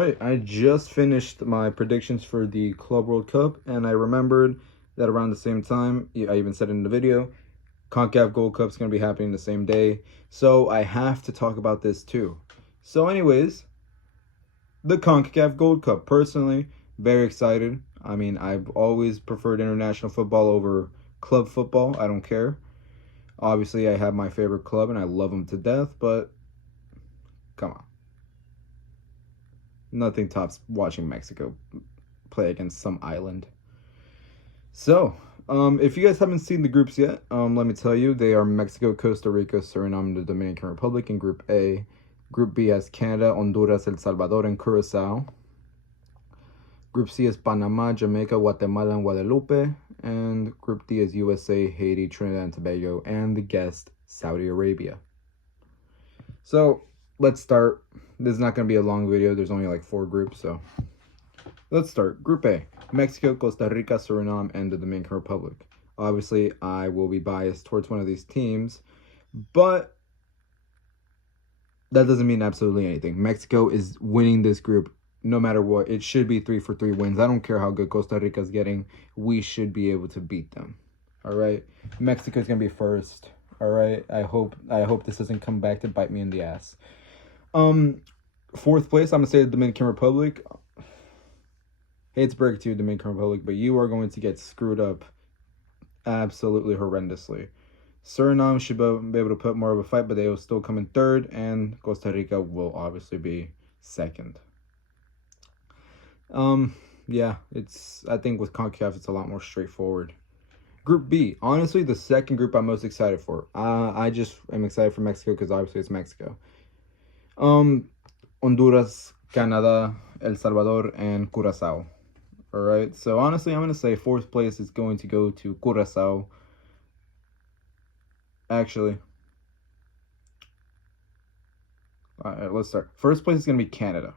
right, I just finished my predictions for the Club World Cup, and I remembered that around the same time, I even said in the video, CONCACAF Gold Cup is going to be happening the same day, so I have to talk about this too. So anyways, the CONCACAF Gold Cup. Personally, very excited. I mean, I've always preferred international football over club football. I don't care. Obviously, I have my favorite club and I love them to death, but come on. Nothing tops watching Mexico play against some island. So, if you guys haven't seen the groups yet, let me tell you, they are Mexico, Costa Rica, Suriname, and the Dominican Republic in Group A. Group B has Canada, Honduras, El Salvador, and Curacao. Group C is Panama, Jamaica, Guatemala, and Guadalupe. And Group D is USA, Haiti, Trinidad and Tobago, and the guest, Saudi Arabia. So, let's start. This is not going to be a long video. There's only like 4 groups, so let's start. Group A, Mexico, Costa Rica, Suriname, and the Dominican Republic. Obviously, I will be biased towards one of these teams, but that doesn't mean absolutely anything. Mexico is winning this group no matter what. It should be 3-for-3 wins. I don't care how good Costa Rica is getting. We should be able to beat them. All right? Mexico is going to be first. All right? I hope this doesn't come back to bite me in the ass. 4th place, I'm going to say the Dominican Republic. Hate to break it to you, Dominican Republic, but you are going to get screwed up absolutely horrendously. Suriname should be able to put more of a fight, but they will still come in 3rd, and Costa Rica will obviously be 2nd. Yeah, I think with CONCACAF, it's a lot more straightforward. Group B, honestly, the second group I'm most excited for. I just am excited for Mexico because obviously it's Mexico. Honduras, Canada, El Salvador, and Curacao. All right, so honestly, I'm going to say 4th place is going to go to Curacao. Actually, all right, let's start. 1st place is going to be Canada.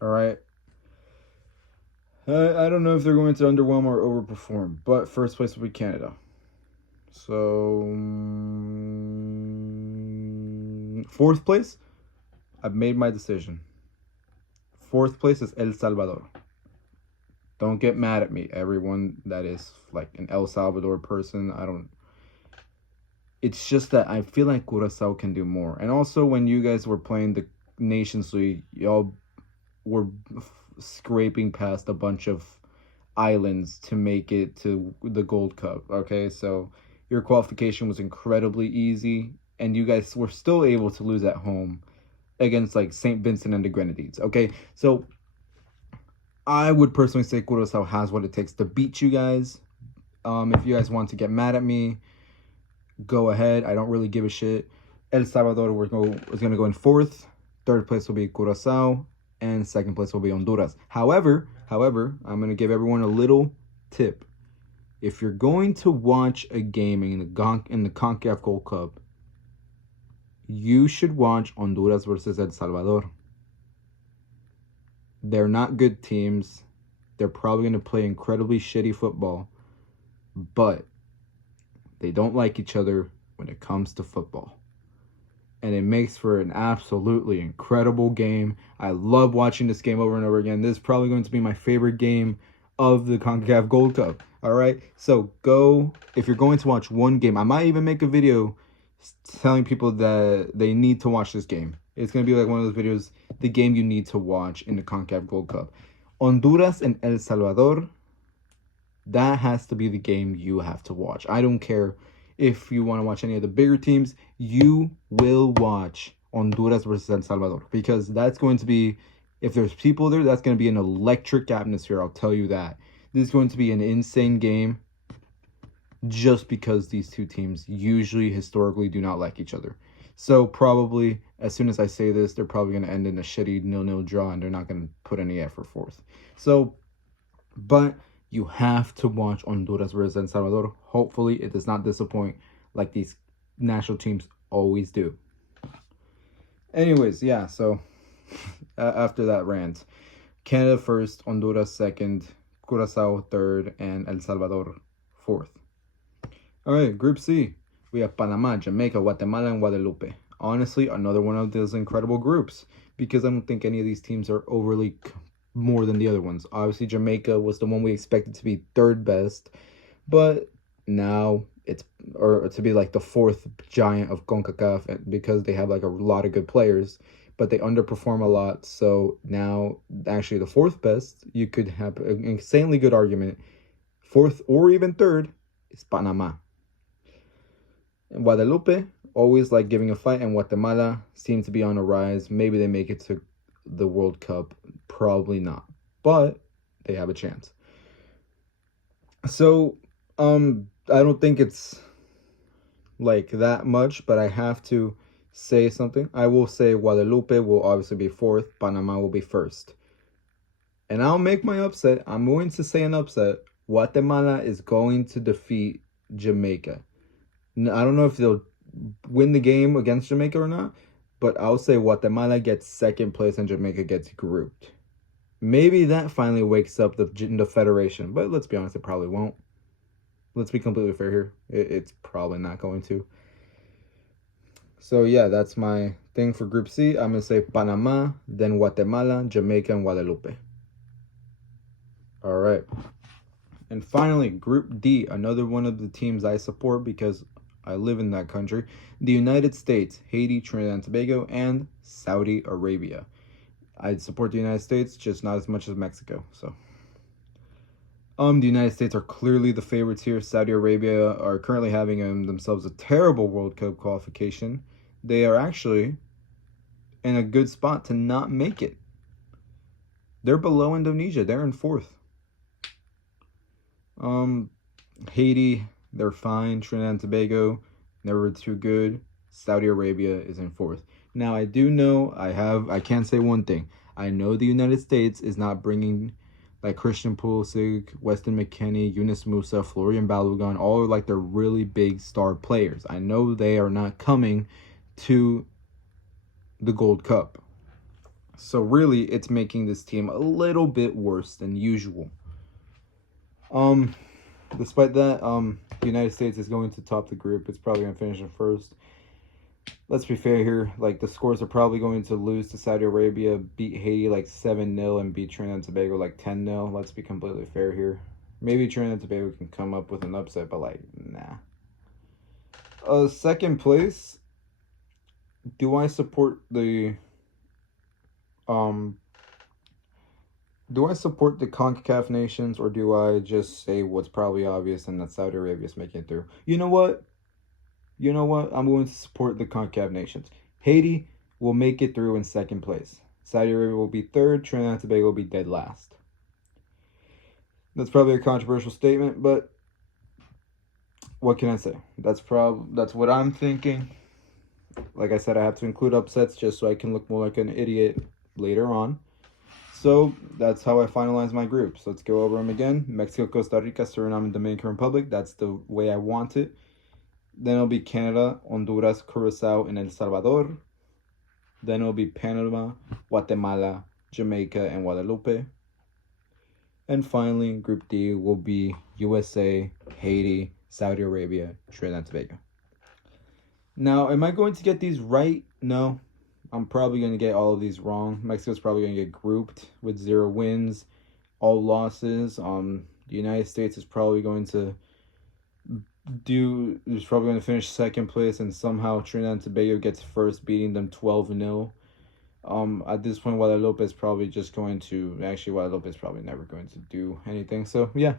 All right. I don't know if they're going to underwhelm or overperform, but 1st place will be Canada. So, 4th place, I've made my decision. 4th place is El Salvador. Don't get mad at me, everyone that is like an El Salvador person. It's just that I feel like Curacao can do more. And also, when you guys were playing the Nations League, y'all were scraping past a bunch of islands to make it to the Gold Cup. Okay, so your qualification was incredibly easy, and you guys were still able to lose at home against like St. Vincent and the Grenadines. Okay, so I would personally say Curacao has what it takes to beat you guys. If you guys want to get mad at me, go ahead. I don't really give a shit. El Salvador is going to go in 4th. 3rd place will be Curacao. And 2nd place will be Honduras. However, I'm going to give everyone a little tip. If you're going to watch a game in the CONCACAF Gold Cup, you should watch Honduras versus El Salvador. They're not good teams. They're probably going to play incredibly shitty football. But they don't like each other when it comes to football. And it makes for an absolutely incredible game. I love watching this game over and over again. This is probably going to be my favorite game of the CONCACAF Gold Cup. All right? So if you're going to watch one game, I might even make a video telling people that they need to watch this game. It's going to be like one of those videos, the game you need to watch in the CONCACAF Gold Cup. Honduras and El Salvador, that has to be the game you have to watch. I don't care if you want to watch any of the bigger teams, you will watch Honduras versus El Salvador. Because that's going to be, if there's people there, that's going to be an electric atmosphere, I'll tell you that. This is going to be an insane game just because these two teams usually, historically, do not like each other. So probably, as soon as I say this, they're probably going to end in a shitty 0-0 draw and they're not going to put any effort forth. So, but you have to watch Honduras versus El Salvador. Hopefully, it does not disappoint like these national teams always do. Anyways, yeah, so after that rant, Canada 1st, Honduras 2nd, Curacao 3rd, and El Salvador 4th. All right, Group C. We have Panama, Jamaica, Guatemala, and Guadalupe. Honestly, another one of those incredible groups because I don't think any of these teams are overly more than the other ones. Obviously, Jamaica was the one we expected to be third best, but now it's or to be like the fourth giant of CONCACAF because they have like a lot of good players, but they underperform a lot. So now, actually, the fourth best, you could have an insanely good argument. Fourth or even third is Panama. And Guadalupe, always like giving a fight, and Guatemala seem to be on a rise. Maybe they make it to the World Cup. Probably not, but they have a chance. So, I don't think it's like that much, but I have to say something. I will say Guadalupe will obviously be fourth, Panama will be first. And I'll make my upset. I'm going to say an upset. Guatemala is going to defeat Jamaica. I don't know if they'll win the game against Jamaica or not, but I'll say Guatemala gets second place and Jamaica gets grouped. Maybe that finally wakes up the federation, but let's be honest, it probably won't. Let's be completely fair here. It's probably not going to. So yeah, that's my thing for Group C. I'm going to say Panama, then Guatemala, Jamaica, and Guadalupe. All right. And finally, Group D, another one of the teams I support because I live in that country. The United States, Haiti, Trinidad and Tobago, and Saudi Arabia. I'd support the United States, just not as much as Mexico. So, the United States are clearly the favorites here. Saudi Arabia are currently having themselves a terrible World Cup qualification. They are actually in a good spot to not make it. They're below Indonesia. They're in fourth. Haiti, they're fine. Trinidad and Tobago, never too good. Saudi Arabia is in fourth. Now, I do know, I can say one thing. I know the United States is not bringing like Christian Pulisic, Weston McKennie, Yunus Musa, Florian Balogun, all are like their really big star players. I know they are not coming to the Gold Cup. So really, it's making this team a little bit worse than usual. Despite that, the United States is going to top the group. It's probably going to finish in first. Let's be fair here. Like, the scores are probably going to lose to Saudi Arabia, beat Haiti like 7-0, and beat Trinidad and Tobago like 10-0. Let's be completely fair here. Maybe Trinidad and Tobago can come up with an upset, but like, nah. Second place. Do I support the CONCACAF nations, or do I just say what's probably obvious and that Saudi Arabia is making it through? You know what? I'm going to support the CONCACAF nations. Haiti will make it through in second place. Saudi Arabia will be third. Trinidad and Tobago will be dead last. That's probably a controversial statement, but what can I say? That's what I'm thinking. Like I said, I have to include upsets just so I can look more like an idiot later on. So that's how I finalize my groups. Let's go over them again. Mexico, Costa Rica, Suriname, and Dominican Republic. That's the way I want it. Then it'll be Canada, Honduras, Curacao, and El Salvador. Then it'll be Panama, Guatemala, Jamaica, and Guadalupe. And finally, Group D will be USA, Haiti, Saudi Arabia, Trinidad and Tobago. Now, am I going to get these right? No. I'm probably going to get all of these wrong. Mexico's probably going to get grouped with 0 wins, all losses. The United States is probably going to finish second place, and somehow Trinidad and Tobago gets first, beating them 12-0. At this point, Guadalupe is probably just going to... Actually, Guadalupe is probably never going to do anything. So, yeah.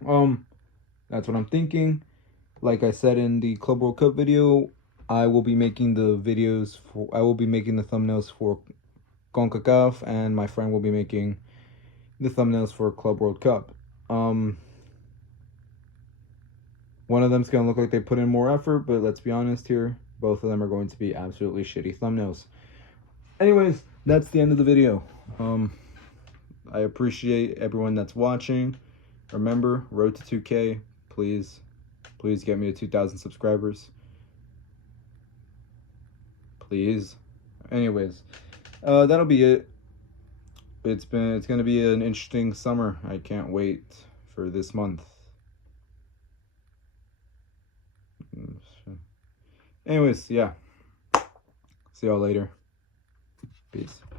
That's what I'm thinking. Like I said in the Club World Cup video, I will be making the thumbnails for CONCACAF, and my friend will be making the thumbnails for Club World Cup. One of them's going to look like they put in more effort, but let's be honest here, both of them are going to be absolutely shitty thumbnails. Anyways, that's the end of the video. I appreciate everyone that's watching. Remember, road to 2K. Please get me to 2,000 subscribers. Please. Anyways, that'll be it. It's going to be an interesting summer. I can't wait for this month. Anyways, yeah. See y'all later. Peace.